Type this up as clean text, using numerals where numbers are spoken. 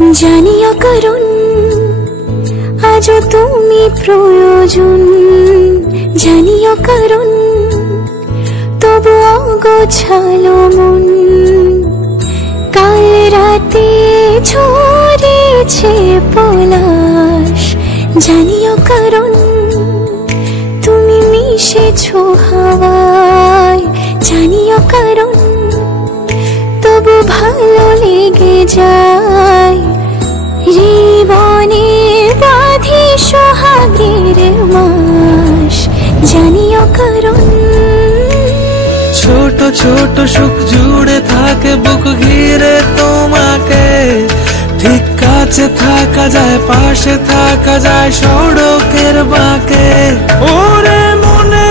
জানিও কারণ আজও তুমি প্রয়োজন, জানিও কারণ তবু অগোছালো মন। কাল রাতে ঝরেছে পলাশ, জানিও কারণ তুমি মিশেছো হাওয়ায়, জানিও কারণ তবু ভালো লেগে যায়। জীবনে বাঁধি সোহাগের মাস, জানিও কারণ ছোট ছোট সুখ জুড়ে থাকে বুক ঘিরে তোমাকে। ঠিক কাছে থাকা যায়, পাশে থাকা যায় সড়কের বাঁকে। ওরে মনে